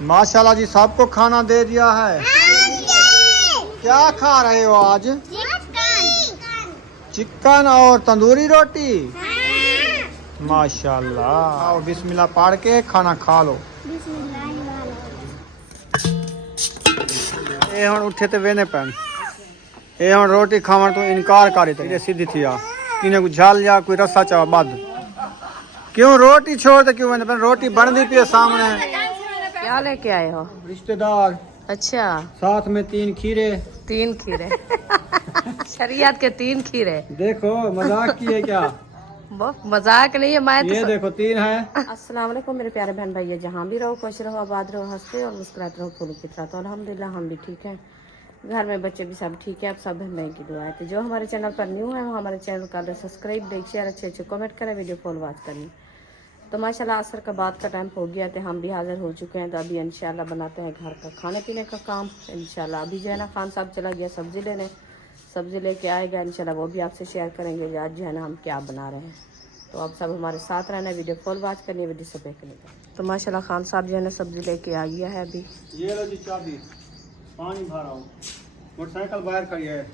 माशाल्लाह जी, सबको खाना दे दिया है। क्या खा रहे हो आज? चिकन और तंदूरी रोटी। माशाल्लाह। आओ बिस्मिल्लाह पढ़ के खाना खा लो। ये हुण उठे ते वेने पैन, ये हुण रोटी खावन तो इनकार करे ते सीधी थी आ किने को झाल जा कोई रस्सा चावा बद। क्यों रोटी छोड़ दे, क्यों वेने पैन? रोटी बनदी पई सामने। क्या लेके आए हो? रिश्तेदार। अच्छा, साथ में 3 खीरे। 3 खीरे। शरीयत के 3 खीरे। देखो मजाक की है क्या? वो मजाक नहीं है। मैं ये देखो 3 है। अस्सलाम वालेकुम मेरे प्यारे बहन भाई, जहाँ भी रहो खुश रहो, आबाद रहो, हंसते और मुस्कुराते रहो फूलों की तरह। तो अल्हम्दुलिल्लाह हम भी ठीक हैं, घर में बच्चे भी सब ठीक है। आप सब बहन भाई की दुआ है। तो जो हमारे चैनल पर न्यू है वो हमारे चैनल का सब्सक्राइब, लाइक, शेयर, अच्छे कमेंट करें, वीडियो फॉल वॉच करनी। तो माशाल्लाह असर का बाद का टाइम हो गया तो हम भी हाजिर हो चुके हैं। तो अभी इंशाल्लाह बनाते हैं घर का खाने पीने का काम इंशाल्लाह। अभी जो है ना खान साहब चला गया सब्जी लेने, सब्जी लेके आएगा इंशाल्लाह, वो भी आपसे शेयर करेंगे आज जो है ना हम क्या बना रहे हैं। तो आप सब हमारे साथ रहना, वीडियो फुल वॉच करनी है, वीडियो सब देखने का। तो माशाल्लाह खान साहब जो है ना सब्जी लेके आ गया है अभी। ये लो जी चाबी, पानी भरा हूँ, मोटरसाइकिल बाहर करिए।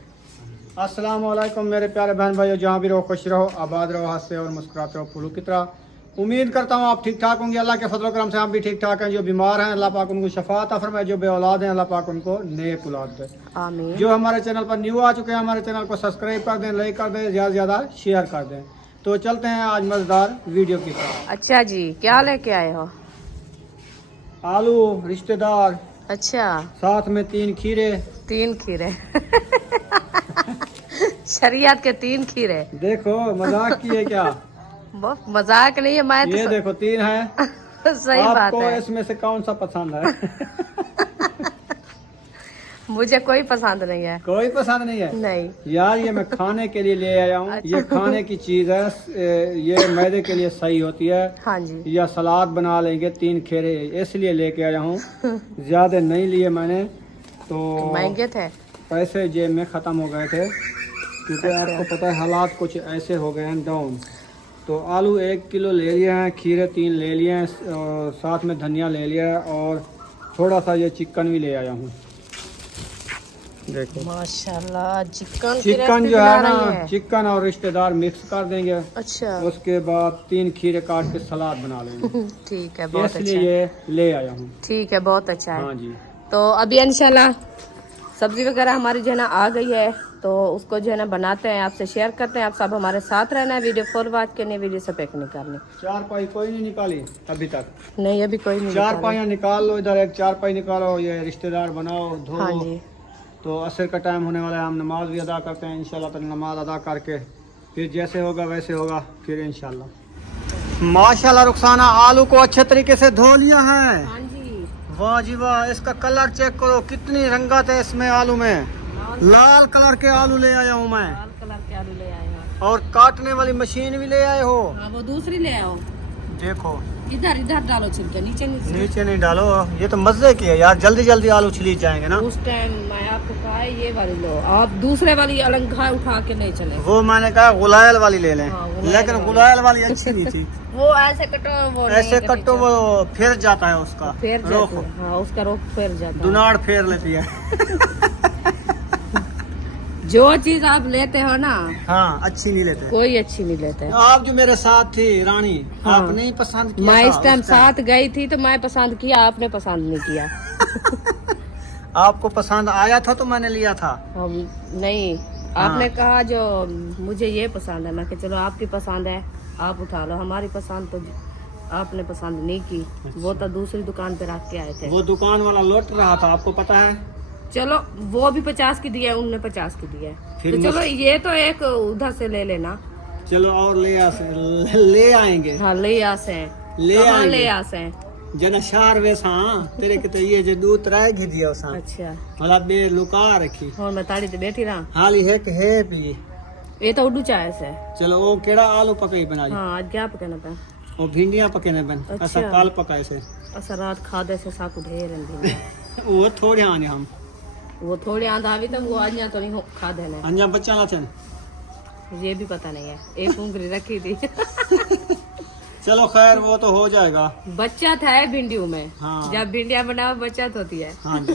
अस्सलाम वालेकुम मेरे प्यारे बहन भाइयों, जहाँ भी रहो खुश रहो, आबाद रहो, हंसते और मुस्कुराते रहो फूलों की तरह। उम्मीद करता हूँ आप ठीक ठाक होंगे। अल्लाह के फजल करम से हम भी ठीक ठाक हैं। जो बीमार हैं अल्लाह पाक उनको शफात अता फरमाए, जो बे औलाद हैं अल्लाह पाक उनको नेक औलाद दे। आमीन। जो हमारे चैनल पर न्यू आ चुके हैं हमारे चैनल को सब्सक्राइब कर दें, लाइक कर दें, ज़्यादा से ज़्यादा शेयर कर दें। तो चलते हैं आज मज़ेदार वीडियो की तरफ। अच्छा जी, क्या लेके आए हो? आलू रिश्तेदार। अच्छा, साथ में 3 खीरे। 3 खीरे। शरीयत के 3 खीरे। देखो मजाक की है क्या? वो मजाक नहीं है। मैं ये देखो 3 है। सही बात आपको है। इसमें से कौन सा पसंद है? मुझे कोई पसंद नहीं है। कोई पसंद नहीं है? नहीं यार ये मैं खाने के लिए ले आया हूँ। अच्छा। ये खाने की चीज है, ये मैदे के लिए सही होती है। हाँ जी। या सलाद बना लेंगे। 3 खेरे इसलिए लेके आया हूँ, ज्यादा नहीं लिए मैंने। तो महंगे थे, पैसे जेब में खत्म हो गए थे, क्योंकि अच्छा। आपको पता है हालात कुछ ऐसे हो गए हैं डाउन। तो आलू 1 किलो ले लिए हैं, खीरे 3 ले लिए हैं, और साथ में धनिया ले लिया है, और थोड़ा सा ये चिकन भी ले आया हूँ। देखो माशाल्लाह चिकन जो है ना, चिकन और रिश्तेदार मिक्स कर देंगे। अच्छा, उसके बाद 3 खीरे काट के सलाद बना लेंगे। ठीक है, बहुत अच्छा इसलिए ये ले आया हूँ। ठीक है, बहुत अच्छा है। हाँ जी। तो अभी इंशाल्लाह सब्जी वगैरह हमारी जो है ना आ गई है, तो उसको जो है ना बनाते हैं, आपसे शेयर करते हैं। आप सब हमारे साथ रहना है, वीडियो फुल वॉच करनी, वीडियो से पैक नहीं करनी। 4 पाई कोई नहीं निकाली अभी तक? नहीं अभी कोई नहीं। 4 पाइयाँ निकाल लो, इधर एक 4 पाई निकालो, ये रिश्तेदार बनाओ, धो। हाँ जी। तो असर का टाइम होने वाला है, हम नमाज भी अदा करते हैं इंशाल्लाह। तो नमाज अदा करके फिर जैसे होगा वैसे होगा फिर इंशाल्लाह। माशाल्लाह रुखसाना आलू को अच्छे तरीके से धो लिया है। हाँ जी। वाह जी वाह, इसका कलर चेक करो, कितनी रंगत है इसमें आलू में। लाल कलर के आलू ले आया हूँ मैं। लाल कलर के आलू ले आए हो, और काटने वाली मशीन भी ले आए हो। हाँ, वो दूसरी ले आओ। देखो इधर इधर डालो छिलके, नीचे नीचे नहीं डालो, ये तो मजे की है यार, जल्दी जल्दी आलू छिली जाएंगे ना। उस टाइम मैं आपको कहा है ये वाली लो, आप दूसरे वाली अलंघा उठा के नहीं चले। वो मैंने कहा गुलायल वाली ले लें। हाँ, गुलायल लेकिन वाली। गुलायल वाली अच्छी नहीं थी। वो ऐसे कटो, वो ऐसे कट्टो वो फिर जाता है उसका फेर रोक, जाती है। हाँ, उसका रोक फेर जाता है। दुनाड़ फेर लेती है। जो चीज आप लेते हो ना, हाँ अच्छी नहीं लेते। कोई अच्छी नहीं लेते। आप जो मेरे साथ थी रानी, हाँ। आप नहीं पसंद किया मैं था इस टाइम उस टाइम। साथ गई थी तो मैं पसंद किया, आपने पसंद नहीं किया। आपको पसंद आया था तो मैंने लिया था। हम नहीं, आपने कहा जो मुझे ये पसंद है, मैं कहा चलो आपकी पसंद है आप उठा लो, हमारी पसंद तो आपने पसंद नहीं की। वो तो दूसरी दुकान पे रख के आए थे। वो दुकान वाला लौट रहा था, आपको पता है। चलो वो भी 50 की दिया, उनने 50 की दिया, फिर तो चलो ये तो एक उधर से ले लेना। चलो और ले आएंगे। हाँ ले आसे, ले कहाँ आएंगे। ले आसे। जना शार वैसा तेरे के तो ये जो दूध राय घी दिया उसा अच्छा, भला बे लुका रखी। और मैं ताड़ी ते बैठी रहा। हाली है कि है पी। ये तो उडू चाय से। चलो वो केड़ा आलू पकाई बना ली। हाँ आज क्या पकाना था? वो भिंडियां पकाने बन। अच्छा। ऐसा काल पकाए से। असा रात खादे से साकू ढेर रंधी। वो थोड़े आने हम। वो थोड़ी आंधा भी तो वो आज तो नहीं खा देने। अंजा बच्चा ला थे। ये भी पता नहीं है, एक उंगली रखी थी। चलो खैर वो तो हो जाएगा। बचत है भिंडियों में। हाँ। जब भिंडियाँ बनाओ बचत होती है। हाँ जी।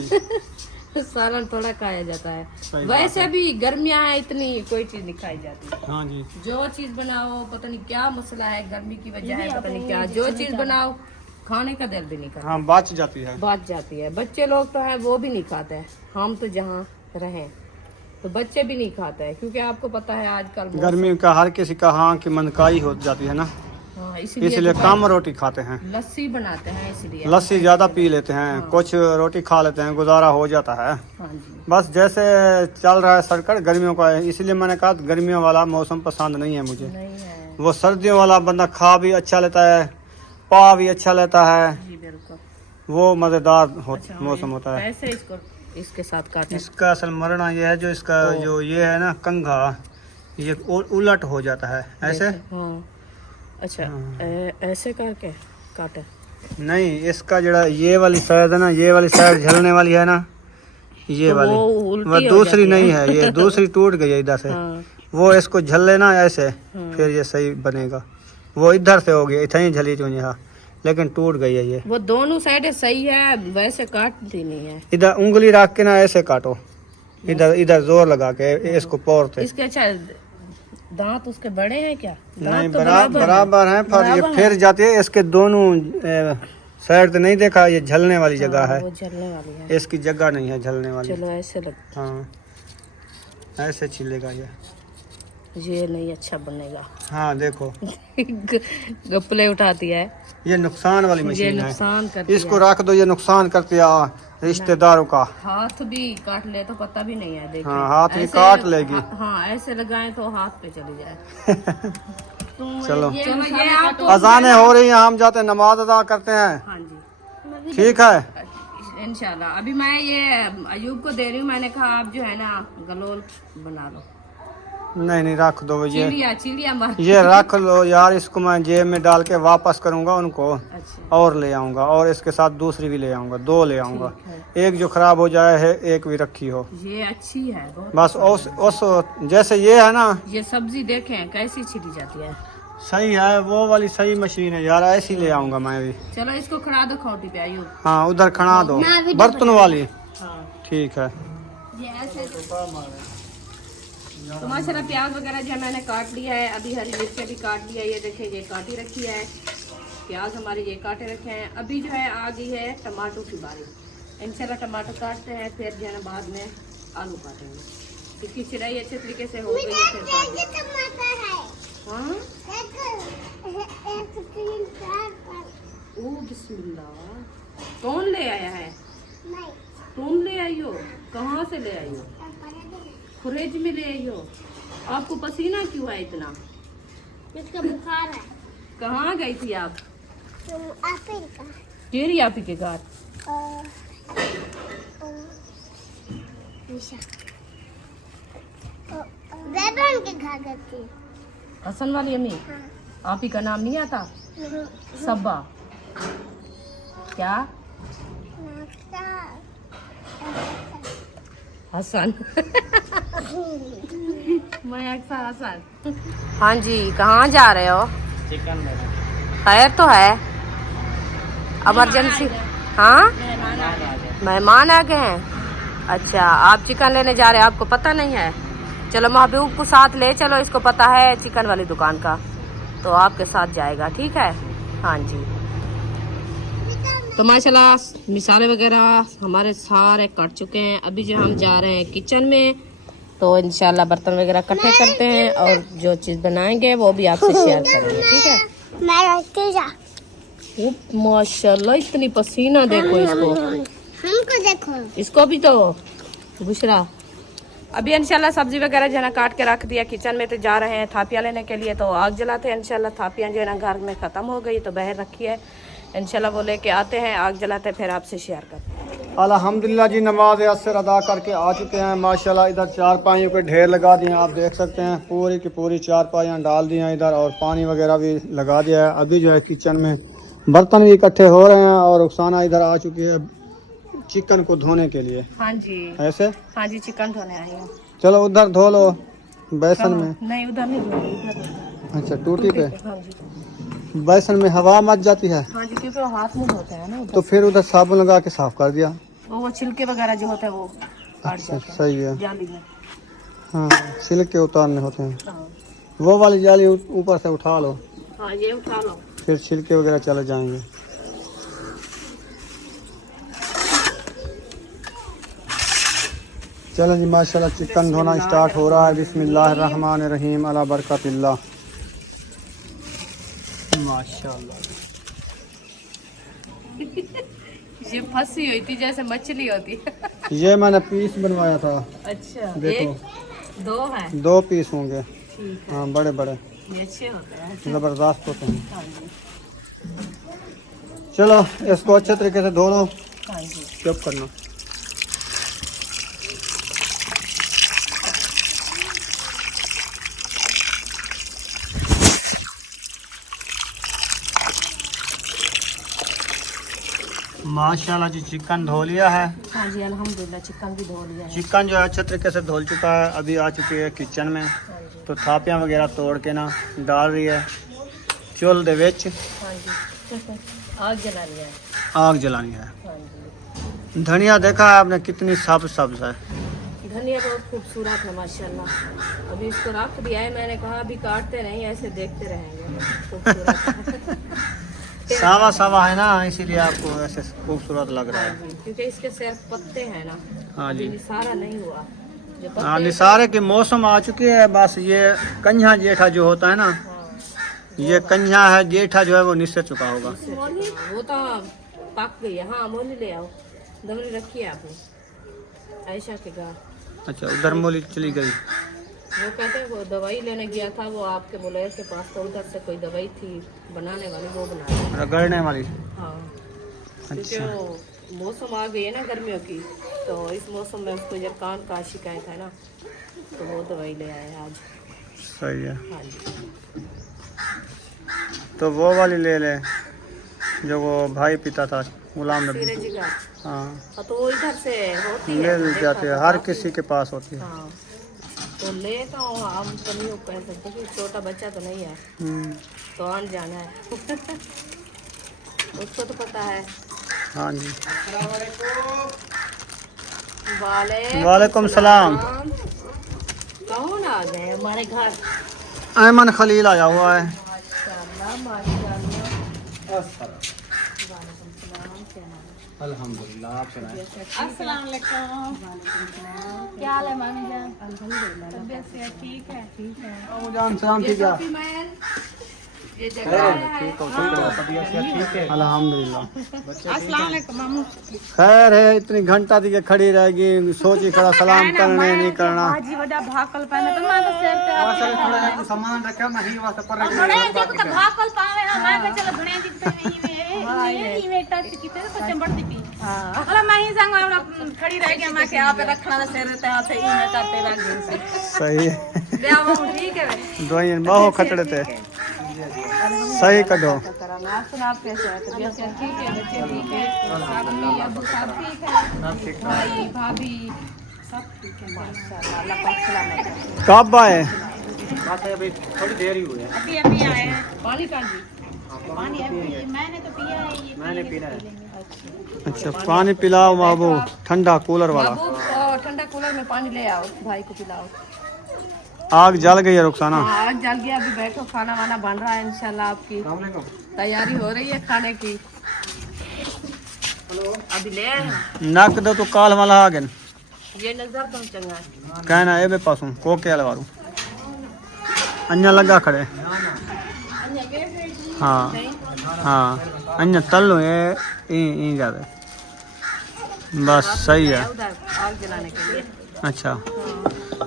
सालन थोड़ा खाया जाता है। सही बात वैसे है। भी गर्मियाँ है इतनी, कोई चीज नहीं खाई जाती। हाँ जी। जो चीज बनाओ पता नहीं क्या मसला है, गर्मी की वजह है पता नहीं क्या, जो चीज बनाओ खाने का दिल भी नहीं करता। हाँ बच जाती है। बच जाती है। बच्चे लोग तो है वो भी नहीं खाते हैं। हम तो जहाँ रहे तो बच्चे भी नहीं खाते हैं, क्योंकि आपको पता है आजकल गर्मी का हर किसी का हाँ की मनकाई हो जाती है ना, हाँ, इसलिए तो कम रोटी खाते हैं। लस्सी बनाते हैं इसलिए। लस्सी ज्यादा पी लेते हैं, कुछ रोटी खा लेते हैं, गुजारा हो जाता है। हाँ जी। बस जैसे चल रहा है सर्कट गर्मियों का है, इसलिए मैंने कहा गर्मियों वाला मौसम पसंद नहीं है मुझे। नहीं है। वो सर्दियों वाला बंदा खा भी अच्छा लेता है, पा भी अच्छा लेता है, जी बिल्कुल। वो मजेदार अच्छा, मौसम होता है। कैसे इसको इसके साथ काटें? इसका असल मरना ये है, जो इसका जो ये है ना कंघा, ये उलट हो जाता है ऐसे। हाँ। अच्छा हाँ। ऐसे करके काटे? नहीं, इसका जरा ये वाली साइड है ना, ये वाली साइड झलने वाली है ना, ये तो वाली वो उल्टी वो हो दूसरी जाती नहीं है, ये दूसरी टूट गई है इधर से। हाँ। वो इसको झल लेना ऐसे, हाँ। फिर ये सही बनेगा। वो इधर से हो गया, इतना ही झली थी यहाँ, लेकिन टूट गई है ये। वो दोनों साइड सही है, वैसे काटती नहीं है। इधर उंगली रख के ना ऐसे काटो, इधर इधर जोर लगा के इसको पोरते। इसके अच्छा दांत उसके बड़े हैं क्या? नहीं, दांत तो बराबर है, पर ये फिर जाती है। इसके दोनों साइड नहीं देखा, ये झलने वाली जगह है, वो जलने वाली है। इसकी जगह नहीं है झलने वाली। चलो ऐसे लग, हाँ ऐसे छिलेगा ये नहीं अच्छा बनेगा। हाँ देखो, गप्पले उठाती है, ये नुकसान वाली ये मशीन है, नुकसान करती इसको रख दो, ये नुकसान करती है रिश्तेदारों का। हाथ भी काट ले तो पता भी नहीं है। देखिए हाँ हाथ भी ऐसे काट लेगी। हाँ ऐसे लगाएं तो हाथ पे चली जाए। चलो ये आप अजानें हो रही हैं, हम जाते हैं नमाज अदा करते हैं। हाँ जी ठीक है, इंशाल्लाह। अभी मैं ये अयूब को दे रही हूँ, मैंने कहा आप जो है ना गलोल बना लो। नहीं रख दो, ये चिड़िया मार। ये रख लो यार, इसको मैं जेब में डाल के वापस करूंगा उनको, अच्छा और ले आऊंगा, और इसके साथ दूसरी भी ले आऊंगा, 2 ले आऊंगा। एक जो खराब हो जाए है, एक भी रखी हो। ये अच्छी है बहुत। बस उस जैसे ये है ना, ये सब्जी देखें कैसी छिड़ी जाती है। सही है, वो वाली सही मशीन है यार, ऐसी ले आऊंगा मैं भी। चलो इसको खड़ा दो खोटी पे आयु। हाँ उधर खड़ा दो, बर्तन वाली। हाँ ठीक है। ये ऐसे तो माशाल्लाह प्याज वगैरह जो है मैंने काट लिया है। अभी हरी मिर्च भी काट लिया है, ये देखें ये काटी रखी है। प्याज हमारे ये काटे रखे हैं। अभी जो है आ गई है टमाटो की बारी। इंशाल्लाह टमाटर काटते हैं, फिर जो है ना बाद में आलू काटेंगे। इसकी चिराई अच्छे तरीके से हो गई है। हाँ ओ बिस्मिल्लाह, कौन ले आया है? तुम ले आई हो? कहाँ से ले आई हो? फ्रिज में ले आई हो? आपको पसीना क्यों है इतना? इसका बुखार है। कहाँ गई थी आप? अफ्रीका। केरी आपी के घर? बेबन के घर गई थी। हसन वाली अम्मी? हाँ। आप ही का नाम नहीं आता? नहीं। सब्बा? क्या? हसन। मैं अक्सर हसन। हाँ जी, कहाँ जा रहे हो? चिकन खैर तो है, इमरजेंसी। हाँ मेहमान आ गए हैं। अच्छा आप चिकन लेने जा रहे हैं, आपको पता नहीं है? चलो महबूब को साथ ले चलो, इसको पता है चिकन वाली दुकान का, तो आपके साथ जाएगा। ठीक है? हाँ जी। तो माशाल्लाह मिसाले वगैरह हमारे सारे कट चुके हैं। अभी जो हम जा रहे हैं किचन में, तो इंशाल्लाह बर्तन वगैरह इकट्ठे करते हैं और जो चीज़ बनाएंगे वो भी आपसे शेयर करेंगे। ठीक है? वो माशाल्लाह इतनी पसीना देखो इसको। हमको देखो। इसको भी तो बुशरा। अभी इंशाल्लाह सब्जी वगैरह जो है ना काट के रख दिया किचन में, तो जा रहे हैं थापियाँ लेने के लिए। तो आग जलाते हैं इंशाल्लाह। थापियाँ जो है ना घर में ख़त्म हो गई तो बाहर रखी है, इंशाल्लाह वो लेके आते हैं, आग जलाते हैं, फिर आपसे शेयर करते हैं। अल्हम्दुलिल्लाह जी, नमाज असर अदा करके आ चुके हैं। माशाल्लाह इधर चारपाइयों के ढेर लगा दिए हैं, आप देख सकते हैं। पूरी की पूरी चारपाइयाँ डाल दी हैं इधर, और पानी वगैरह भी लगा दिया है। अभी जो है किचन में बर्तन भी इकट्ठे हो रहे हैं, और रुखसाना इधर आ चुकी है चिकन को धोने के लिए। हाँ जी, ऐसे हाँ जी, चिकन धोने आई हूँ। चलो उधर धो लो बेसन में। नहीं उधर नहीं धोनी, इधर धोनी। अच्छा टूटी पे। हाँ जी। बेसन में हवा मच जाती है हाँ जी, क्योंकि वो हाथ मुंह धोते हैं ना तो फिर उधर साबुन लगा के साफ कर दिया। वो छिलके वगैरह जो होते हैं वो काट अच्छा जाते हैं सही है। जाली में। हाँ छिलके उतारने होते हैं। हाँ वो वाली जाली ऊपर से उठा लो, हाँ, ये उठा लो। फिर छिलके वगैरह चले जाएंगे। चलो जी माशाल्लाह चिकन धोना स्टार्ट हो रहा है। बिस्मिल्लाहिर्रहमानिर्रहीम अला बरकतिल्लाह। माशाल्लाह ये फंसी हुई थी जैसे मछली होती है। ये मैंने पीस बनवाया था। अच्छा, देखो एक दो है। 2 पीस होंगे। ठीक है, हाँ बड़े बड़े ये अच्छे होते हैं। ज़बरदस्त होते हैं। हाँ जी, चलो इसको अच्छे तरीके से धो लो, हाँ जी। चॉप करना। माशाल्लाह जी चिकन धो लिया है। हाँ जी, अल्हम्दुलिल्लाह चिकन भी धो लिया है। चिकन जो है अच्छे तरीके से धुल चुका है। अभी आ चुकी है किचन में, हाँ जी, तो थापियाँ वगैरह तोड़ के ना डाल रही है चुल दे विच। हाँ जी। आग जला लिया है। आग जलानी है। हाँ जी, धनिया देखा है आपने कितनी सब्ज है। धनिया बहुत खूबसूरत है माशाल्लाह। अभी इसको रख दिया है, मैंने कहा अभी काटते नहीं, ऐसे देखते रहेंगे। खूबसूरत है। सावा सावा है ना, इसीलिए आपको ऐसे खूबसूरत लग रहा है। हाँ जी, क्योंकि इसके सिर्फ पत्ते हैं ना। हाँ जी। अभी सारा नहीं हुआ जो पत्ते। हाँ निसारे के मौसम आ चुकी है। बस ये कन्या जेठा जो होता है ना, हाँ, ये कन्या है, जेठा जो है वो निस्से चुका होगा। वो तो पक गई है। हाँ मोली ले आओ, दबरी रखी है आपने आयशा के घर। अच्छा उधर मोली चली गई। वो कहते हैं वो दवाई लेने गया था वो आपके मुलैर के पास, तो उधर से कोई दवाई थी बनाने वाली, वो बना दी। रगड़ने वाली। हाँ, क्योंकि अच्छा वो मौसम आ गई है ना गर्मियों की, तो इस मौसम में उसको जब कान का शिकायत है ना, तो वो दवाई ले आए आज। सही है। हाँ जी, तो वो वाली ले ले जो वो भाई पिता था गुलाम नबी। सिरे जिगर। हाँ तो वो इधर से होती है, ले देखा जाते हैं, था हर काफी। किसी के पास होती है। हाँ, तो ले तो हम तो नहीं कह सकते कि छोटा बच्चा तो नहीं है, हम्म, तो आन जाना है। उसको तो पता है। हाँ जी। वालेकुम सलाम। कौन आ गए हमारे घर? अहमद खलील आया हुआ है। माशाल्लाह माशाल्लाह। अल्हम्दुलिल्लाह। आप सुनाएं। अस्सलाम वालेकुम। क्या हाल है मामी जान? अल्हम्दुलिल्लाह। तबीयत से ठीक है? ठीक है। मुजान सलाम ठीक है। ये जगह है। अल्हम्दुलिल्लाह। अस्सलाम वालेकुम मामू। खैर है, इतनी घंटा दी के खड़ी रहेगी, सोची खड़ा सलाम करने नहीं करना। हाजी वडा भाकल पाने तो मैं तो शेर पे सामान रखा नहीं वास्ते पर घणे जी को तो भाकल पावे हां मैं के चलो घणे जी तो ये में टच किते तो चंबड़ दी पी। हां अला मैं ही संग हमरा खड़ी रह गया, मैं के आप रखना तो शेर ते हाथ ही में करते रह गई से। सही है। ले आओ ठीक है। दोई बहु खतरे थे। सही कढ़ो। आप सुना कैसे है? तबीयत से ठीक है? बच्चे ठीक है? मम्मी अबू सब ठीक है? भाई भाभी सब ठीक है माशाल्लाह। अल्लाह पाक सलामत रखे। कब आए? बात है अभी थोड़ी देर ही हुई है। अभी अभी आए हैं। पानी का जी। पानी अभी मैंने तो पिया है, ये मैंने पीना है। अच्छा पानी पिलाओ बाबू, ठंडा कूलर वाला। बाबू ठंडा कूलर में पानी ले आओ, भाई को पिलाओ। आग जल गई है रुखसाना। हाँ आग जल गया, अभी बैठो, खाना वाना बन रहा है इंशाल्लाह। आपकी तैयारी हो रही है खाने की। अभी ले आए हैं। नक दो तो काल वाला आ गए ये नजर तो चंगा कहना ए बे पासू को के अलवारू अन्या लगा खड़े। हाँ हाँ अन्या तल्लो ए ई ज्यादा बस सही है। उधर आग जलाने के लिए। अच्छा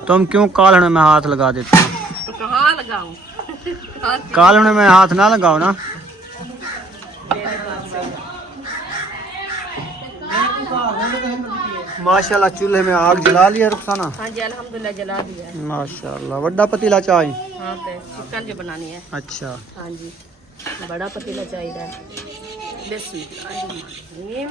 तुम क्यों कालने में हाथ लगा देते हो? तो कहाँ लगाऊं? कालने में हाथ ना लगाओ ना। माशाल्लाह चूल्हे में आग जला लिया रुखसाना। हाँ जी अल्हम्दुलिल्लाह जला दिया है। माशाल्लाह बड़ा पतीला चाय। हाँ पे चिकन जो बनानी है। अच्छा हाँ जी बड़ा पतीला चाहिए। बिस्मिल्लाह।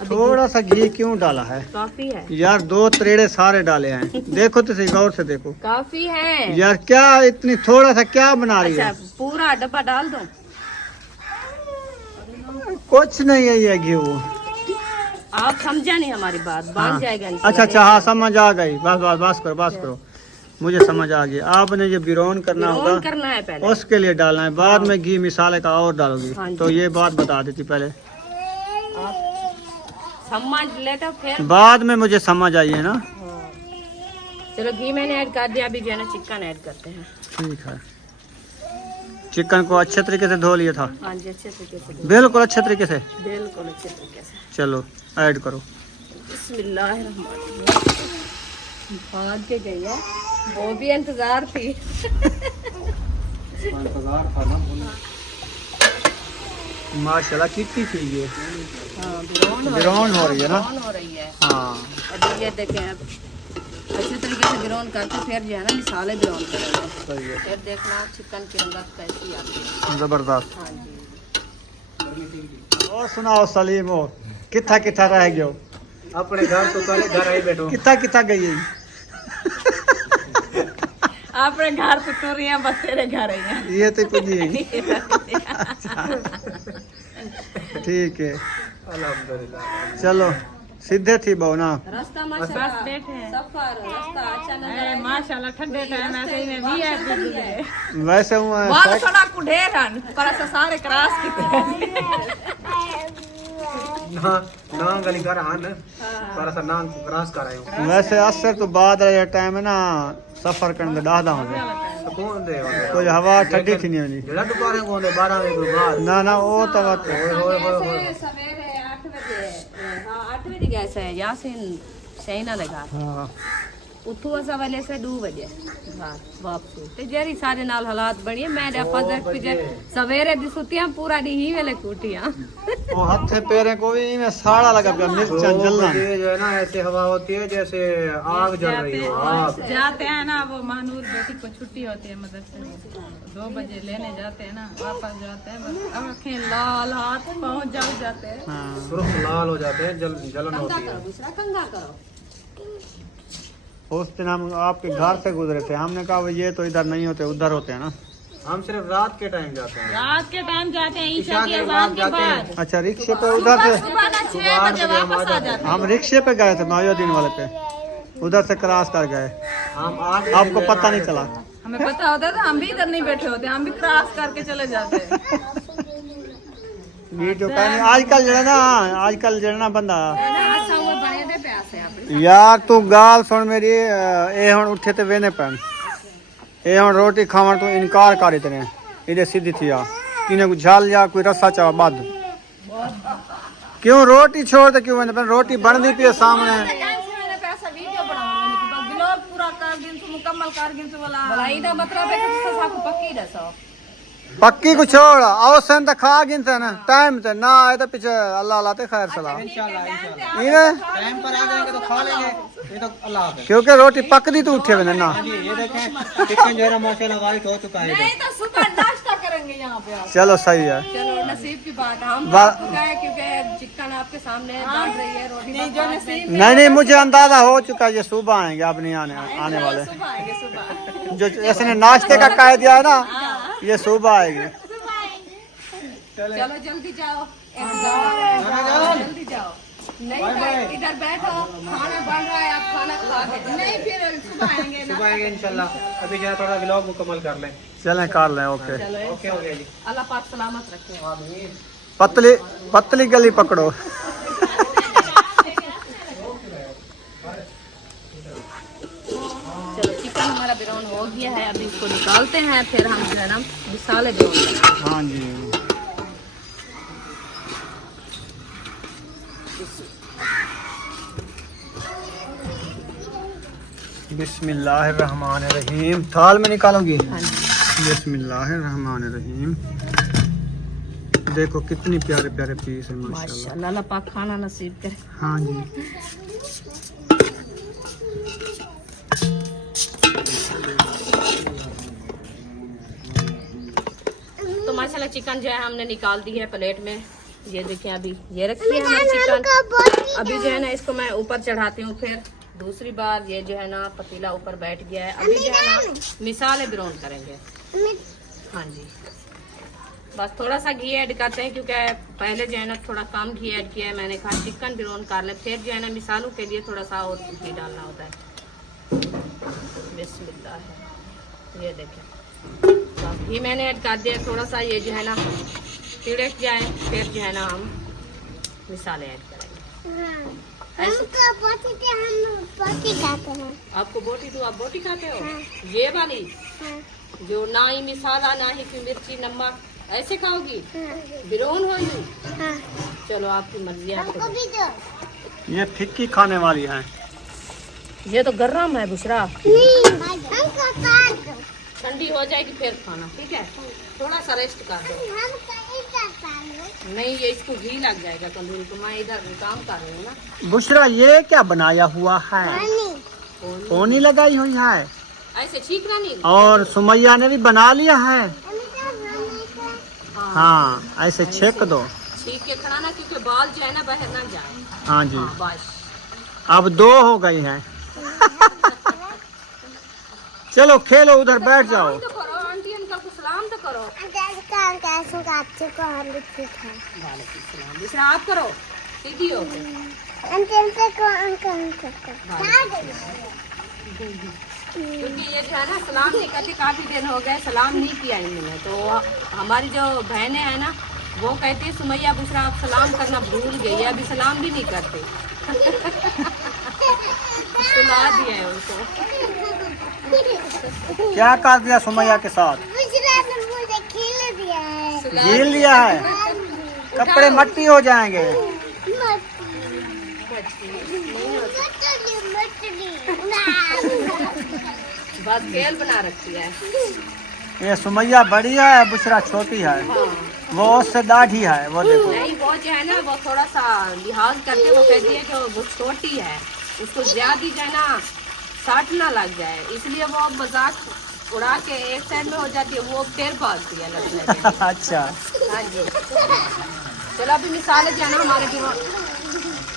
थोड़ा सा घी क्यों डाला है काफी है, यार? 2 त्रेड़े सारे डाले हैं। देखो तो सही, गौर से देखो काफी है यार। क्या इतनी थोड़ा सा क्या बना रही है? अच्छा पूरा डब्बा डाल दो। कुछ नहीं है ये घी वो। आप समझा नहीं हमारी बात, हाँ। बांध जाएगा इंशाल्लाह। अच्छा अच्छा, हाँ समझ आ गई। बस करो, मुझे समझ आ गई। आपने ये बिरौन करना बिरौन होगा, करना है पहले, उसके लिए डालना है। बाद में घी मिसाले का और डालोगी। हाँ जी। तो ये बात बता देती पहले, समझ लेते फिर। बाद में मुझे समझ आई है ना। चलो घी मैंने ऐड कर दिया, अभी जो है ना चिकन ऐड करते हैं। ठीक है। चिकन को अच्छे तरीके से धो लिया था? हाँ जी, अच्छे तरीके से, बिल्कुल अच्छे तरीके से। बिल्कुल अच्छे तरीके से। चलो ऐड करो। बिस्मिल्लाहिर्रहमानिर्रहीम। भाग के गई है, वो भी इंतजार थी। माशाल्लाह कितनी थी ये। हाँ, बिरौन हो रही है ना। बिरौन हो रही है। हाँ अभी ये देखें, अब अच्छे तरीके से बिरौन करके फिर जो है ना मिसाले बिरौन करेंगे। सही है, फिर देखना चिकन की रंगत कैसी आती है। जबरदस्त। हाँ जी। और सुनाओ सलीम, हो किथा रह गयो? अपने घर तो पहले घर आई बैठो। किथा गई है? अपने घर तो तो रही है, बस तेरे घर आई है। ये तो कुछ नहीं है। ठीक है, अल्हम्दुलिल्लाह। चलो सीधे थी बहु ना। रास्ता माशाल्लाह बस बैठे हैं। सफर रास्ता अच्छा नजर आया। माशाल्लाह ठंडे टाइम ऐसे में भी है गुजरे। वैसे हूँ वाल सड़क को ढेर हन पर ऐसे सारे क्रॉस किते। नाम गली कर आन पर ऐसा नाम को क्रॉस कर आयो। वैसे असर तो बाद वाले टाइम है ना, सफर करने डाहदा होंगे। तो कौन दे कोई हवा ठंडी थी नहीं होनी। जेड़ा दुकान कौन दे 12 बजे बाद। ना वो तो बात सवेरे 8 बजे, हाँ 8 बजे गए से यासीन सैना लगा हाँ। उठू असा वाले से 2 बजे वापसी ते जेरी सारे नाल हालात बनी मैं फजर पिजे सवेरे दी सुतियां पूरा दी ही वेले कूटियां। वो हथे पैरे को भी में साड़ा लगा पिया, मिर्चा जलना। ये जो है ना ऐसे हवा होती है जैसे आग जल रही हो। आग जाते हैं ना, वो महानूर बेटी को छुट्टी होती है मदरसे से, 2 बजे लेने जाते हैं ना, वापस जाते हैं बस आंखें लाल, हाथ पाँव जल जाते हैं। हाँ। सुर्ख लाल हो जाते हैं, जलन होती है। दूसरा कंगा करो। उस दिन हम आपके घर से गुजरे थे, हमने कहा ये तो इधर नहीं होते, उधर होते हैं ना। हम सिर्फ रात के टाइम जाते हैं। रात के टाइम जाते हैं, ईशा ईशा की के अजान बाद के जाते हैं। बाद। अच्छा रिक्शे पे उधर से सुबह ना 6 बजे वापस आ जाते हैं। हम रिक्शे पे गए थे मायोदीन वाले पे, उधर से क्रॉस कर गए। हम आग आपको पता नहीं चला? हमें पता होता था, हम भी इधर नहीं बैठे होते, हम भी क्रॉस करके चले जाते हैं। वीडियो कहने आजकल जड़ना बंदा अच्छा वो बने दे पैसे आप। यार तू गाल सुन मेरी। ए हुन उठे ते वेने पैन, ए हुन रोटी खावन तू इनकार कर इतने इधे सीधी थी आ किने को झाल या कोई रस्सा चा बद क्यों रोटी छोड़ दे, क्यों वेने पैन? रोटी बनदी पई सामने। पैसा वीडियो बनाने की ब्लॉग पूरा कर दिन से मुकम्मल कर दिन से वाला भलाई दा मतलब है कि तुसा को पक्की दसो। पक्की को छोड़ आओ सन त खा गिन से ना टाइम से ना आए तो पीछे अल्लाह लाते खैर सलाम। इन्हें टाइम पर आ जाएंगे तो खा लेंगे। ये तो अल्लाह हाफ़िज़। क्योंकि रोटी पकदी तो उठे वेने ना। ये देखें चिकन जो है ना माशाल्लाह वाइट हो चुका है। नहीं तो सुबह नाश्ता करेंगे यहाँ पे आप। चलो सही है। चलो नसीब की बात है, हम बा- गए क्योंकि चिकन आपके सामने बन रही है रोटी नहीं जो नसीब नहीं मुझे अंदाजा हो चुका है ये सुबह आएंगे, अब नहीं आने वाले। सुबह आएंगे सुबह। जो इसने नाश्ते का कह दिया है ना, ये सुबह आएगी। चलो जल्दी जाओ, जल्दी जाओ। नहीं इधर बैठो, खाना बन रहा है, आप खाना खा के नहीं फिर सुबह आएंगे ना। सुबह आएंगे इंशाल्लाह। अभी जरा थोड़ा व्लॉग मुकम्मल कर लें। चलें कर लें। ओके ओके हो गया जी। अल्लाह पाक सलामत रखे। पतली गली पकड़ो। चलो चिकन हमारा बिरौन हो गया है, अभी इसको निकालते हैं, फिर हम जो है ना मिसाले बिरौन। हाँ जी। बिस्मिल्लाहिर्रहमानिर्रहीम। थाल में निकालोगी? हाँ जी। बिस्मिल्लाहिर्रहमानिर्रहीम। देखो कितनी प्यारे प्यारे पीस है माशाल्लाह। माशाल्लाह, अल्लाह पाक खाना नसीब करे। हाँ जी। तो माशाल्लाह चिकन जो है हमने निकाल दी है प्लेट में। ये देखिए अभी ये रखी है हमारी चिकन। अभी जो है ना इसको मैं ऊपर चढ़ाती हूँ। फिर दूसरी बार ये जो है ना पतीला ऊपर बैठ गया है। अभी जो है ना मिसाले ब्राउन करेंगे। हाँ जी, बस थोड़ा सा घी ऐड करते हैं क्योंकि पहले जो है ना थोड़ा कम घी ऐड किया है। मैंने कहा चिकन ब्राउन कर ले, फिर जो है ना मिसालों के लिए थोड़ा सा और घी डालना होता है। बिस्मिल्लाह है, ये देखें बस घी मैंने ऐड कर दिया थोड़ा सा। ये जो है ना तिड़क जाए फिर जो है ना हम मिसाले ऐड करेंगे। हमको बोटी के हम बोटी खाते हैं। आपको बोटी तो आप बोटी खाते हो? हाँ। ये वाली हाँ, जो ना ही मिसाला ना ही फिर मिर्ची नमक ऐसे खाओगी? हाँ, ब्राउन होगी? हाँ। चलो आपकी मर्जी। हमको आपको भी दो। ये फिक्की खाने वाली है। ये तो गरम है बुशरा, नहीं, हमको काट दो। ठंडी हो जाएगी फिर खाना, ठीक है? थोड़ा सा रेस्ट कर दो। हमको इधर डालो। नहीं ये इसको घी लग जाएगा तंदूरी को। मैं इधर काम कर रही हूँ ना। बुशरा ये क्या बनाया हुआ है? पानी। पोनी लगाई हुई है ऐसे छींकना नहीं। और सुमैया ने भी बना लिया है। हाँ, हाँ ऐसे छेक दो। छींक के खड़ाना क्योंकि बाल जो है ना बाहर ना जाए। हाँ जी, हाँ बस। अब 2 हो गई हैं। चलो खेलो, उधर बैठ जाओ। सलाम तो करो आंटी अंकल को, सलाम तो करो। कैसे काटते को हम भी सीखा। वालेकुम सलाम। दूसरा आप करो, सीधी हो गई। अंकल को अंकल को। क्योंकि ये जो है ना सलाम नहीं करती, काफी दिन हो गए सलाम नहीं किया इन्होंने। तो हमारी जो बहनें हैं ना वो कहती है सुमैया बुशरा आप सलाम करना भूल गई है, अभी सलाम भी नहीं करते। सुला दिया है उनको। क्या कर दिया सुमैया के साथ? बुशरा ने मुझे खिला दिया है। झील लिया है, कपड़े मट्टी हो जाएंगे। बस खेल बना रखी है। ये सुमैया बड़ी है, बुशरा छोटी है। वो उससे दाढ़ी है, वो देखो। नहीं वो जो है ना वो थोड़ा सा लिहाज करके वो कहती है जो वो छोटी है उसको ज्यादा जो है ना साट ना लग जाए, इसलिए वो मजाक उड़ा के एक साइड में हो जाती है, वो फिर भागती है लगने के। अच्छा, हाँ जी। चलो अभी मिसाल जो है ना हमारे जो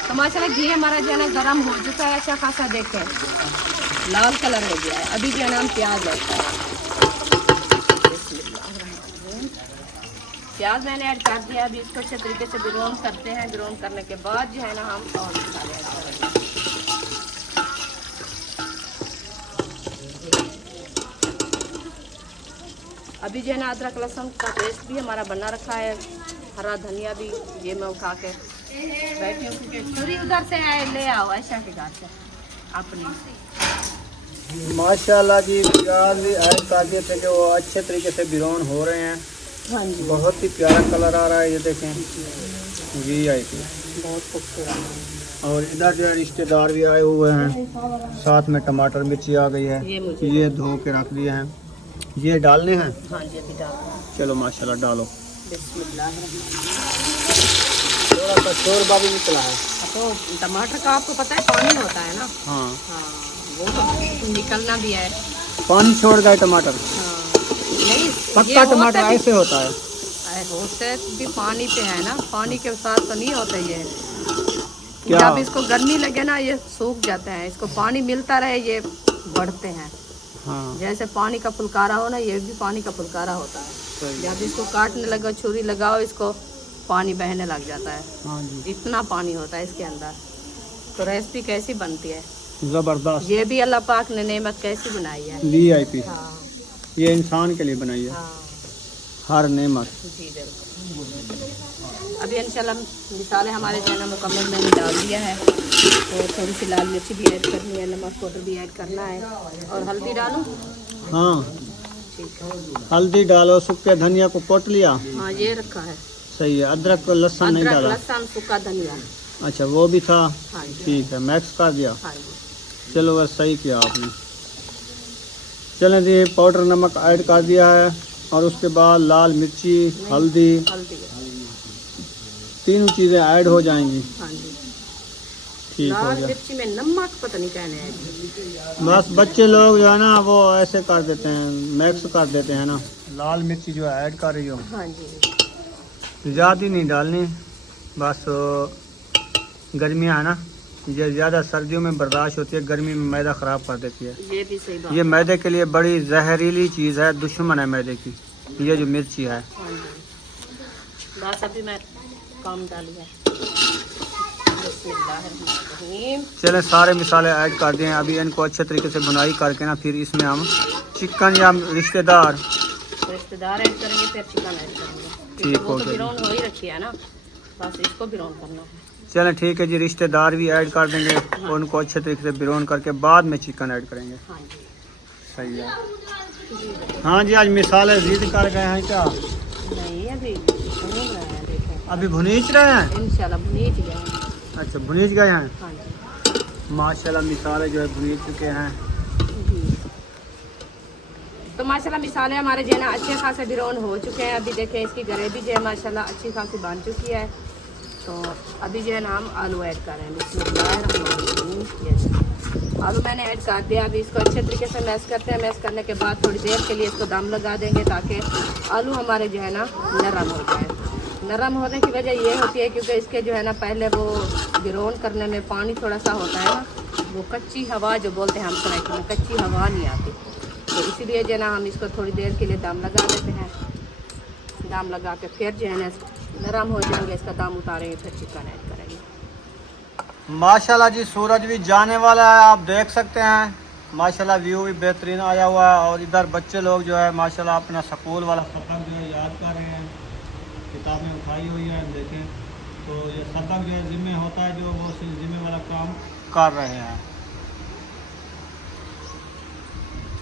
टमाटर घी हमारा जो है ना गर्म हो चुका है अच्छा खासा, देखें लाल कलर हो गया है। अभी जो है ना हम प्याज लगता है, प्याज मैंने ऐड कर दिया। अभी इसको अच्छे तरीके से ब्राउन करते हैं। ब्राउन करने के बाद जो है ना हम और मसाले ऐड करेंगे। अभी जो है ना अदरक लहसुन का पेस्ट भी हमारा बना रखा है, हरा धनिया भी। ये मैं उठा के बैठी हूँ क्योंकि पूरी उधर से ले आओ ऐशा के घर से अपनी। माशाल्लाह जी, प्याज भी ऐड कर दिए थे कि वो अच्छे तरीके से ब्राउन हो रहे हैं। हाँ जी, बहुत ही प्यारा कलर आ रहा है, ये देखें VIP। बहुत खूबसूरत। और इधर जो है रिश्तेदार भी आए हुए हैं, साथ में टमाटर मिर्ची आ गई है। ये धो के रख दिए हैं, ये डालने हैं। हाँ जी अभी डाल। चलो माशाल्लाह डालो। बिस्मिल्लाह। थोड़ा सा शोरबा भी निकला है। तो टमाटर का आपको पता है पानी होता है ना? हाँ, हाँ वो तो निकलना भी है। पानी छोड़ गए टमाटर। हाँ नहीं पक्का टमाटर ऐसे होता है। होते भी पानी पे है ना, पानी के साथ तो नहीं होता ये। क्या? जब इसको गर्मी लगे ना ये सूख जाते हैं, इसको पानी मिलता रहे ये बढ़ते हैं। हाँ जैसे पानी का फुलकारा हो ना, ये भी पानी का फुलकारा होता है। सही। जब इसको काटने लगा छुरी लगाओ इसको पानी बहने लग जाता है, हाँ जी, इतना पानी होता है इसके अंदर। तो रेसिपी कैसी बनती है, जबरदस्त। ये भी अल्लाह पाक ने नेमत कैसी बनाई है। VIP, हाँ ये इंसान के लिए बनाई है, हाँ हर नेमत। जी बिल्कुल। अभी इंशाल्लाह मिसाले हमारे जो है ना मुकम्मल मैंने डाल दिया है। तो थोड़ी सी लाल मिर्ची भी ऐड करनी है, नमक पाउडर भी ऐड करना है और हल्दी डालूं। हाँ, ठीक है। हल्दी डालो, सूखे धनिया को कोट लिया। हाँ ये रखा है। सही है। अदरक को लहसुन नहीं अदरक डाला। लहसुन सूखा धनिया। अच्छा वो भी था। हाँ जी ठीक है, मिक्स कर दिया। हाँ जी। चलो बस सही किया आपने। चलें जी, पाउडर नमक ऐड कर दिया है और उसके बाद लाल मिर्ची हल्दी हल्दी। तीनों चीज़ें ऐड हो जाएंगी। हाँ जी। ठीक हो लाल गया। मिर्ची में नमक पता नहीं कहने है। बस बच्चे लोग जो है ना वो ऐसे कर देते हैं, मिक्स कर देते हैं ना। लाल मिर्ची जो है ऐड कर रही हो, हाँ जी। ज़्यादा नहीं डालनी, बस गर्मियाँ है ना, ये ज़्यादा सर्दियों में बर्दाश्त होती है, गर्मी में मैदा ख़राब कर देती है। ये भी सही बात। ये मैदे के लिए बड़ी जहरीली चीज़ है, दुश्मन है मैदे की, ये जो मिर्ची है। हाँ जी, बस अभी मैं कम डाली है। बिस्मिल्लाहिर्रहमानिर्रहीम। चलें सारे मसाले ऐड कर दिए हैं। अभी इनको अच्छे तरीके से बुनाई करके ना फिर इसमें हम चिकन या रिश्तेदार ऐड करेंगे, फिर चिकन ऐड करेंगे। ठीक वो हो तो गया। बिरौन हो ही रखी है ना, बस इसको बिरौन करना है। चलें ठीक है जी, रिश्तेदार भी ऐड कर देंगे और उनको अच्छे तरीके से बिरौन करके बाद में चिकन ऐड करेंगे। हाँ जी, सही है। हाँ जी, आज मसाले ज़ीद कर गए हैं क्या? नहीं अभी भून रहे हैं, देखें अभी भुनीच रहे हैं? इंशाल्लाह भुनीच गए हैं। अच्छा, भुनीच गए हैं। हाँ जी माशाल्लाह मसाले जो है भुनीच चुके हैं। जी। तो माशाल्लाह मसाले हमारे जो है ना अच्छे खासे बिरौन हो चुके हैं। अभी देखें इसकी ग्रेवी जो है माशाल्लाह अच्छी खासी बन चुकी है। तो अभी जो है ना हम आलू ऐड कर रहे हैं। बिस्मिल्लाहिर्रहमानिर्रहीम। आलू मैंने ऐड कर दिया। अभी इसको अच्छे तरीके से मैश करते हैं। मैश करने के बाद थोड़ी देर के लिए इसको दम लगा देंगे ताकि आलू हमारे जो है ना नरम हो जाए। नरम होने की वजह ये होती है क्योंकि इसके जो है ना पहले वो बिरौन करने में पानी थोड़ा सा होता है ना, वो कच्ची हवा जो बोलते हैं हम सराइकी में, कच्ची हवा नहीं आती। तो इसीलिए जो है ना हम इसको थोड़ी देर के लिए दम लगा देते हैं। दम लगा के फिर जो है ना नरम हो जाएंगे, इसका दम उतारेंगे, फिर चिकन ऐड करेंगे। माशाल्लाह जी, सूरज भी जाने वाला है, आप देख सकते हैं। माशाल्लाह व्यू भी बेहतरीन आया हुआ है। और इधर बच्चे लोग जो है माशाल्लाह अपना स्कूल वाला सबक जो है याद कर रहे हैं, किताबें उठाई हुई है। देखें तो ये सबक जो है जिम्मे होता है, जो वो जिम्मे वाला काम कर रहे हैं,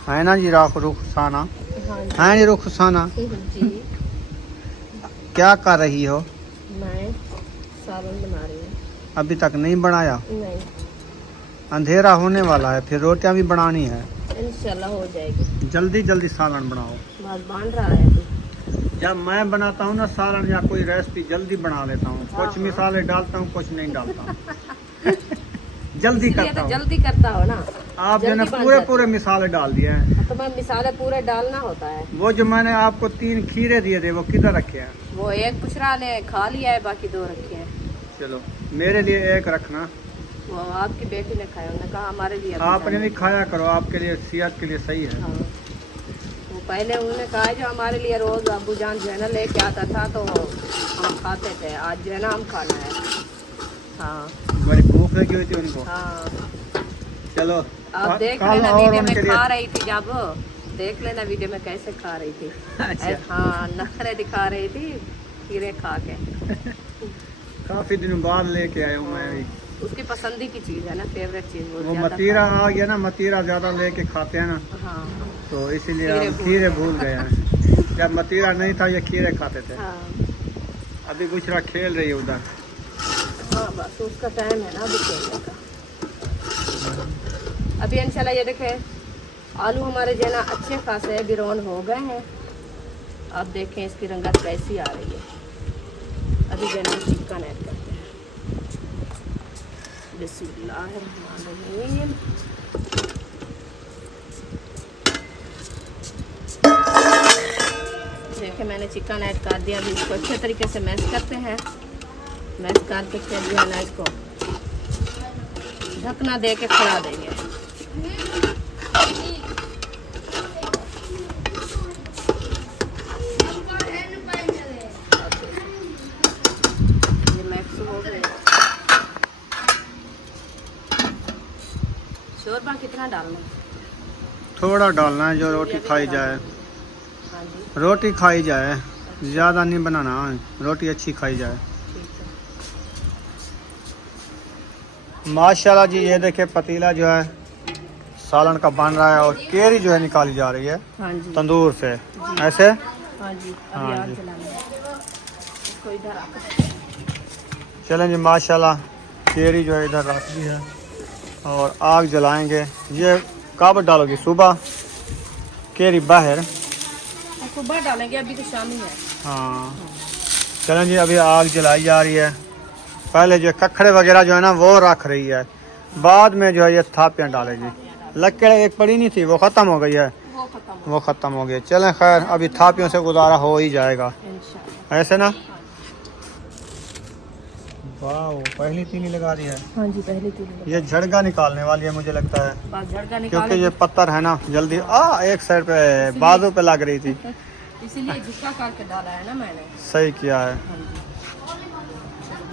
है ना जी? रुखसाना है जी, रुखसाना जी क्या कर रही हो? मैं सालन बना रही हूँ। अभी तक नहीं बनाया? नहीं, अंधेरा होने वाला है, फिर रोटियां भी बनानी है। इंशाल्लाह हो जाएगी। जल्दी जल्दी सालन बनाओ। बस बन रहा है अभी। जब मैं बनाता हूँ ना सालन या कोई रेसिपी, जल्दी बना लेता हूँ। कुछ मसाले डालता हूँ, कुछ नहीं डालता हूँ। जल्दी इसलिए करता तो हूँ। जल्दी करता हो ना। आप जो है ना जल्दी बन पूरे जाती पूरे मसाले डाल दिए हैं। तो मैं मिसाले पूरे डालना होता है। वो जो मैंने आपको 3 खीरे दिए थे, वो किधर रखे हैं? वो एक पुछरा ने खा लिया है, बाकी 2 रखे हैं। चलो मेरे लिए एक रखना। वो आपकी बेटी ने खाया, उन्होंने कहा हमारे लिए अभी आपने भी खाया करो, आपके लिए सेहत के लिए सही है। हाँ। वो पहले उन्होंने कहा जो हमारे लिए रोज अबू जान जो है ना लेके आता था, तो हम खाते थे। आज जो है ना हम खाना है। हाँ बड़ी भूख लगी हुई थी उनको। हाँ, चलो आप देख कल लेना और वीडियो उनके में लिए खा रही थी, जब देख लेना वीडियो में कैसे खा रही थी। अच्छा। हाँ, नखरे दिखा रही थी खीरे खा के। काफी दिनों बाद लेके आया हूँ मैं भी। उसकी पसंदी की चीज़ है ना, फेवरेट चीज़। वो ज्यादा मतीरा आ गया ना, मतीरा ज्यादा लेके खाते हैं ना, हाँ तो इसीलिए खीरे हम भूल खीरे भूल गए हैं। जब मतीरा नहीं था ये खीरे खाते थे। हाँ अभी बुशरा खेल रही है उधर। हाँ, बस उसका टाइम है ना अभी खेलने का। अभी इंशाल्लाह ये देखें आलू हमारे जो है ना अच्छे खासे बिरौन हो गए हैं। आप देखें इसकी रंगत कैसी आ रही है। अभी जो है ना चिकन ऐड करते हैं। बिस्मिल्लाहिर्रहमानिर्रहीम। देखिए मैंने चिकन ऐड कर दिया। अभी इसको अच्छे तरीके से मैश करते हैं। मैश करके फिर जो है ना इसको ढकना दे के खड़ा देंगे। ये मैक्स हो गया। शोरबा कितना डालना है? थोड़ा डालना है, जो रोटी खाई जाए। हाँ जी, रोटी खाई जाए, ज़्यादा नहीं बनाना, रोटी अच्छी खाई जाए। ठीक है। माशाल्लाह जी, ये देखे पतीला जो है सालन का बन रहा है और केरी जो है निकाली जा रही है हाँ जी, तंदूर से, ऐसे। हाँ जी। हाँ अभी आग जी। जलाना है। इसको इधर रख। चलें जी, माशाल्लाह केरी जो है इधर रख दी है और आग जलाएंगे। ये कब डालोगी? सुबह केरी बाहर। सुबह डालेंगे, अभी तो शाम ही है। हाँ, चलें जी, अभी आग जलाई जा रही है। पहले जो कखड़े वगैरह जो है ना वो रख रही है, बाद में जो है ये थापियाँ डालेगी। लकड़ एक पड़ी नहीं थी, वो ख़त्म हो गई है, वो ख़त्म हो गई। चलें खैर, अभी थापियों से गुजारा हो ही जाएगा, इंशाल्लाह। ऐसे ना। वाह, पहली तीली लगा दी है। हाँ जी, पहले तीली। ये झड़गा निकालने वाली है मुझे लगता है, बस झड़का क्योंकि निकाले, ये पत्थर है ना जल्दी एक साइड पे बाजू पे लग रही थी। इसीलिए झुका करके डाला है ना मैंने। सही किया है। हाँ जी।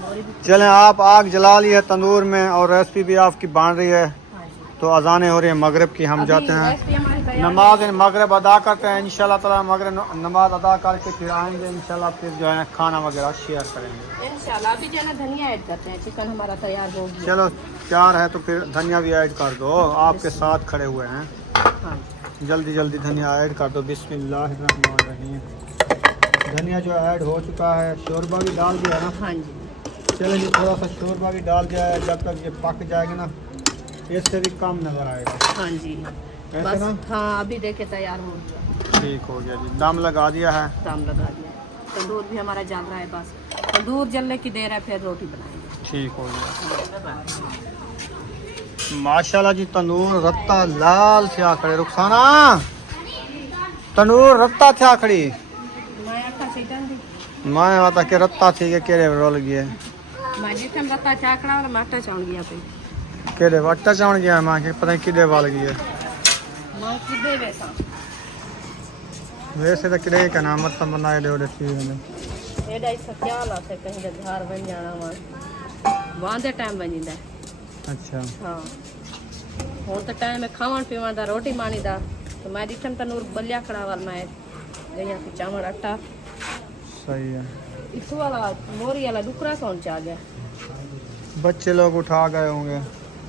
मोरी भी। चलें, आप आग जला ली है तंदूर में और रेसिपी भी आपकी बन रही है, हाँ जी। तो अजानें हो रही है मगरिब की। हम अभी जाते हैं रेसिपी हमारी तैयार नमाज मगरिब अदा करते हैं इंशाल्लाह ताला। मगरिब नमाज अदा करके फिर आएंगे इंशाल्लाह, फिर जो है खाना वगैरह शेयर करेंगे इंशाल्लाह। अभी जो है ना धनिया ऐड करते हैं, चिकन हमारा तैयार हो गया। चलो, प्यार है तो फिर धनिया भी ऐड कर दो, आपके साथ खड़े हुए हैं। हाँ जी। जल्दी जल्दी धनिया ऐड कर दो। बिस्मिल्लाहिर्रहमानिर्रहीम। धनिया जो ऐड हो चुका है, शोरबा भी डाल दिया ना। हाँ जी। चलें जी, थोड़ा सा शोरबा भी डाल दिया है। जब तक ये पक जाएगा ना, इससे भी कम नज़र आएगा। हाँ जी, ऐसे बस ना? हाँ, अभी देखे तैयार हो गया। ठीक हो गया जी, दम लगा दिया है। दाम लगा दिया है। तंदूर भी हमारा जल रहा है, बस तंदूर जलने की देर है, फिर रोटी बनाएंगे। ठीक हो गया माशाल्लाह जी। तंदूर रत्ता लाल से आखड़े। रुखसाना, तंदूर रत्ता थे आखड़ी। मैं आटा सीटन दी, मैं बता के रत्ता थी के केरे रोल गए। मैं जितने रत्ता चाकड़ा और आटा चाउन गया पे। केरे वट्टा चावण गया मां के पता नहीं किदे वाल गई है। मैं किदे वैसा वैसे तो किदे का नाम मत बनाए दे ओडे चीज ने। एडा इस क्या ला से कहीं के घर बन जाना वहां दे टाइम बन जिंदा। अच्छा, हाँ, हुन तो टाइम है खावन पीवन दा, रोटी मानी दा। तो मैं जितने तंदूर बलिया खड़ा वाल मैं गया कि चावल आटा सही है। इस वाला मोरी वाला डुकरा कौन चा गया। बच्चे लोग उठा गए होंगे।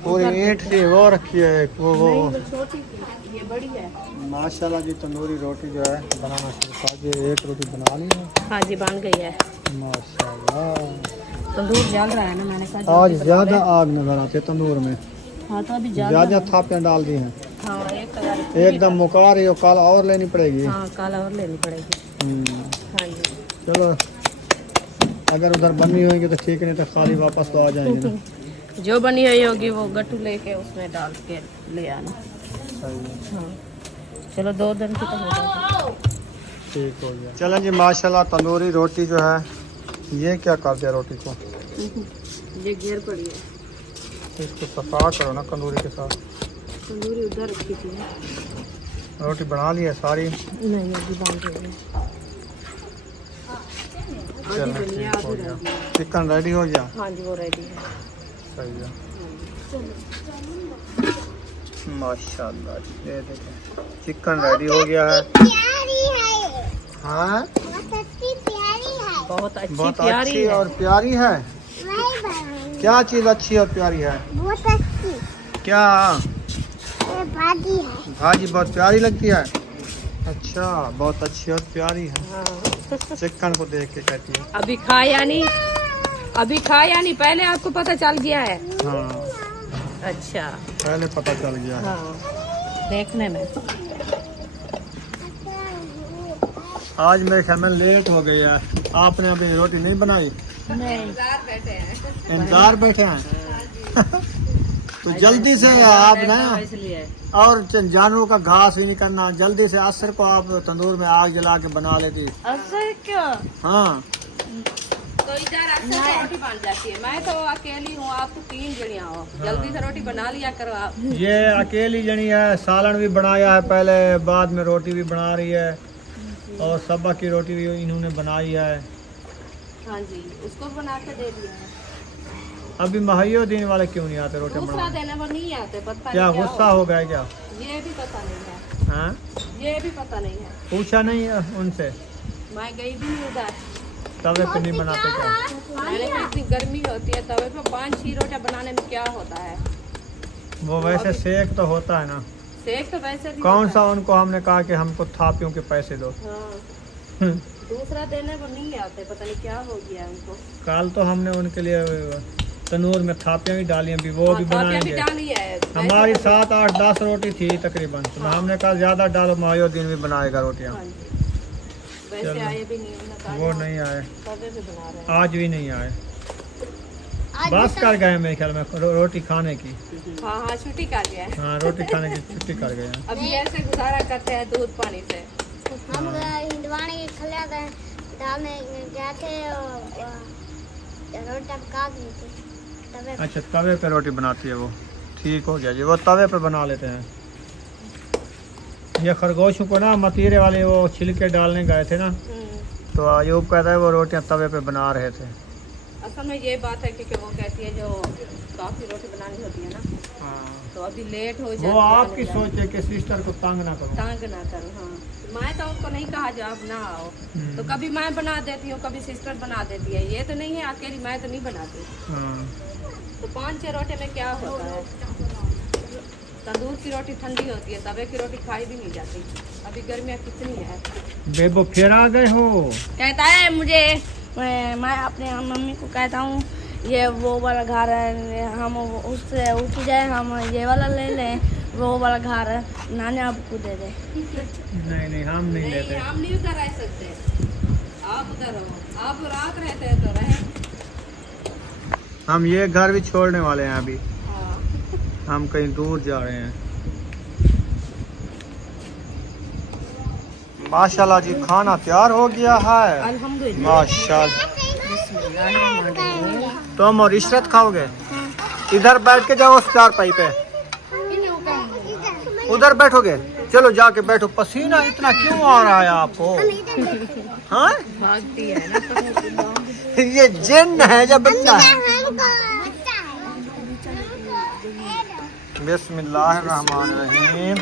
पूरी ईंट सी वो रखी है वो नहीं, वो छोटी थी, ये बड़ी है। माशाल्लाह जी। तंदूरी रोटी जो है बनाना शुरू कर दिए। एक रोटी बना ली है हाँ जी, बन गई है। माशाल्लाह। तंदूर जल रहा है ना, मैंने कहा आज जल्दी ज्यादा बना आग नजर आती है तंदूर में, ले। हाँ, तो अभी जल ज्यादा रहा है। थापियां डाल दी हैं। हाँ, एक तैयारी पूरी एकदम मुका रही हो, कल और लेनी पड़ेगी। हाँ, काला और लेनी पड़ेगी। हाँ जी। चलो, अगर उधर बनी होगी तो ठीक, नहीं तो खाली वापस तो आ जाएंगे ना। जो बनी हुई होगी वो गट्टू लेके उसमें डाल के ले आना। सही है, हाँ, चलो 2 दिन की तो हो जाएगी। ठीक हो गया। चलें जी, माशाल्लाह तंदूरी रोटी जो है, ये क्या कर दिया रोटी को, ये घेर पड़ी है। इसको सफा करो ना तंदूरी के साथ। तंदूरी उधर रखी थी। रोटी बना ली है सारी। नहीं, अभी बन गई है। आधी चलो, बनी है, ठीक हो आधी गया। रह गई है। चिकन रेडी हो गया। हाँ जी, वो रेडी है। सही है, माशाल्लाह। ये देखें, चिकन रेडी हो गया है। प्यारी है, हाँ, बहुत अच्छी प्यारी है। बहुत अच्छी बहुत प्यारी अच्छी है। और प्यारी है। वही बनाएंगे। क्या चीज़ अच्छी और प्यारी है? बहुत अच्छी, क्या? ये भाजी है। भाजी बहुत प्यारी लगती है। अच्छा, बहुत अच्छी और प्यारी है। हाँ। चिकन को देख के कहती है। अभी खाया नहीं, अभी खाया नहीं, पहले आपको पता चल गया है। हाँ, अच्छा, पहले पता चल गया है। हाँ, देखने में। आज मेरे ख्याल में लेट हो गई है। आपने अभी रोटी नहीं बनाई? नहीं, इंतजार बैठे हैं। तो जल्दी से आप ना, इसलिए और जानवरों का घास भी नहीं करना, जल्दी से असर को आप तंदूर में आग जला के बना लेती। असर क्यों? हाँ, तो इधर असर से रोटी बन जाती है। मैं तो अकेली हूँ, आप तो 3 जनिया हो, जल्दी से रोटी बना लिया करो आप। ये अकेली जनी है, सालन भी बनाया है पहले, बाद में रोटी भी बना रही है, और सबा की रोटी भी इन्होंने बनाई है। हाँ जी, उसको बना के दे दिया है। अभी महयो दिन वाले क्यों नहीं आते रोटी दूसरा बनाने? देने वो नहीं आते, पता क्या नहीं गुस्सा हो गया क्या? ये भी पता नहीं है। हाँ, ये भी पता नहीं है। पूछा नहीं है उनसे? मैं गई भी नहीं उधर। तवे पे नहीं बनाते क्या? मैंने कहा इतनी गर्मी होती है, तवे पे 5-6 रोटियां बनाने में क्या होता है? वो वैसे सेक तो होता है ना। सेक तो वैसे भी कौन होता सा उनको हमने कहा कि हमको थापियों के पैसे दो। है। हाँ, दूसरा देने वो नहीं आते, पता नहीं क्या हो गया उनको। कल तो हमने उनके लिए तनूर में थापियां भी डाली हैं, भी वो भी थापियां भी बनाएंगे। डाली है। हमारी 7, 8, 10 रोटी थी तकरीबन, तो हमने कहा ज्यादा डालो, महयो दिन भी बनाएगा रोटियां। हाँ जी, वैसे चलो। आए भी नहीं, उन्होंने कहा वो नहीं आए, तवे पे बना रहे हैं। आज भी नहीं आए। आज बस कर गए मेरे ख्याल में रोटी खाने की। हाँ हाँ, छुट्टी कर गया है। हाँ, रोटी खाने की छुट्टी कर गए हैं। अभी ऐसे गुजारा करते हैं दूध पानी से। हम हिंदवानी के खिला डालने गए थे, और रोटी पका दी थी तवे पे। अच्छा तवे पे रोटी बनाती है वो, ठीक हो गया जी, वो तवे पे बना लेते हैं। ये खरगोशों को ना मतीरे वाले वो छिलके डालने गए थे ना, तो अयूब कहता है वो रोटियां तवे पे बना रहे थे। असल में ये बात है क्योंकि वो कहती है जो काफी रोटी बनानी होती है ना, तो अभी लेट हो जाए। वो आपकी सोच है कि सिस्टर को तंग ना करो। तंग ना करो। हाँ, मैं तो उनको नहीं कहा जो आप ना आओ, तो कभी मैं बना देती हूँ, कभी सिस्टर बना देती है। ये तो नहीं है अकेली मैं तो नहीं बनाती। तो 5-6 रोटी में क्या होता है, तंदूर की रोटी ठंडी होती है, तवे की रोटी खाई भी नहीं जाती। अभी गर्मियाँ कितनी है। बेबो फिर आ गए हो। कहता है मुझे, मैं अपने मम्मी को कहता हूँ ये वो वाला घर है, हम उससे उठ जाए, हम ये वाला ले लें, वो वाला घर नानी आपको दे दे। नहीं नहीं हम नहीं लेते। हम नहीं उधर रह सकते, आप उधर रहो। आप रात रहते हैं तो रहे। हम ये घर भी छोड़ने वाले हैं अभी, हाँ। हम कहीं दूर जा रहे हैं। माशाल्लाह जी खाना तैयार हो गया है। अल्हम्दुलिल्लाह। माशाल्लाह। तुम और इशरत खाओगे? इधर बैठ के जाओ उस चारपाई पे, उधर बैठोगे? चलो जाके बैठो। पसीना इतना क्यों आ रहा है आपको? हाँ भागती है ना। ये जिन है या बच्चा है? बिस्मिल्लाहिर्रहमानिर्रहीम।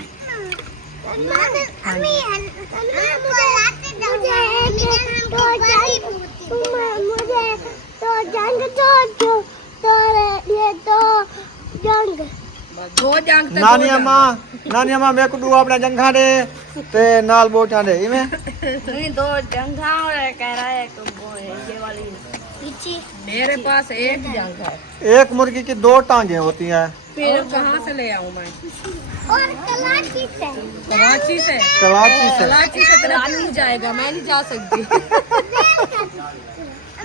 नानी अम्मा मेरे को दो अपना जंघा दे ते नाल बोटा दे इमे। नहीं, 2 जंघा और कह रहा है कि वो है ये वाली पीछे। मेरे पास एक जंघा है। एक मुर्गी की 2 टांगे होती हैं। फिर कहाँ से ले आऊँ मैं? और कलाची से कराची से। कराची से। कराची से तेरा आदमी जाएगा, मैं नहीं जा सकती।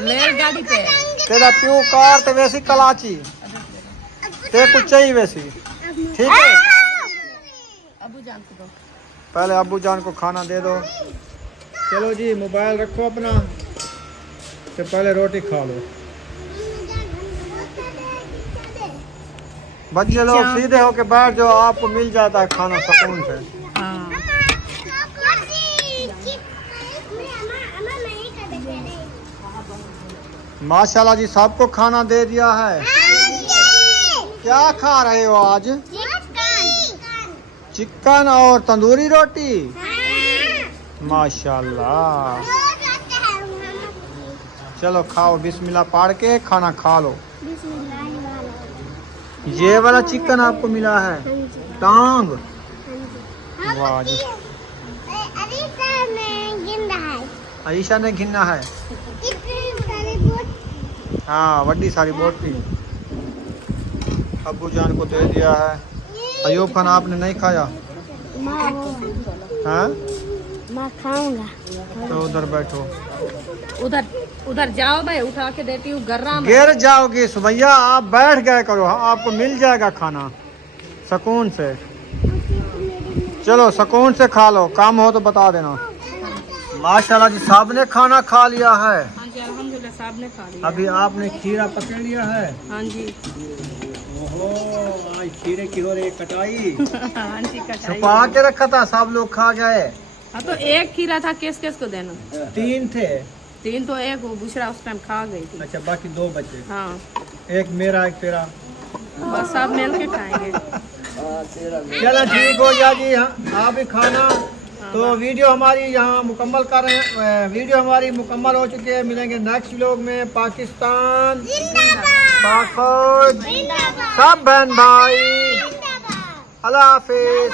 रेलगाड़ी पे। तेरा प्यू कार ते वैसी कलाची ते कुछ चाहिए वैसी, ठीक है? अबू जान को दो। पहले अब्बू जान को खाना दे दो। चलो जी मोबाइल रखो अपना, तो पहले रोटी खा लो। बच्चे लोग सीधे होके बैठ जाओ, आपको मिल जाता है खाना सुकून से। माशाल्लाह जी सबको खाना दे दिया है। क्या खा रहे हो आज? चिकन और तंदूरी रोटी। माशाल्लाह। चलो खाओ, बिस्मिल्लाह पढ़ के खाना खा लो। ये वाला चिकन आपको मिला है, टांग। वाह जी। अलीशा ने गिनना है। हाँ वड्डी सारी बोटी अब्बू जान को दे दिया है। अयूब खान आपने नहीं खाया? हाँ मैं खाऊंगा। तो उधर बैठो। उधर जाओ, मैं उठा के देती हूँ। गर्रा गिर जाओगे सुमैया, आप बैठ गए करो, आपको मिल जाएगा खाना सुकून से। चलो सुकून से खा लो, काम हो तो बता देना। माशाल्लाह जी साहब ने खाना खा लिया है। हाँ जी अल्हम्दुलिल्लाह साहब ने खा लिया। अभी आपने खीरा पकड़ लिया है। हाँ जी। ओहो आज खीरे की हो रही कटाई। हाँ जी कटाई। छुपा के रखा था, सब लोग खा गए। हाँ तो एक खीरा था, किस किस को देना? 3 थे। 3 तो एक वो दूसरा उस टाइम खा गई थी। अच्छा बाकी 2 बचे। हाँ एक मेरा एक तेरा। बस सब मिल के खाएंगे। चलो ठीक हो गया जी। हाँ आप भी खाना। तो वीडियो हमारी यहाँ मुकम्मल कर रहे हैं। वीडियो हमारी मुकम्मल हो चुकी है। मिलेंगे नेक्स्ट व्लॉग में। पाकिस्तान पाक सब बहन भाई, अल्लाह हाफिज।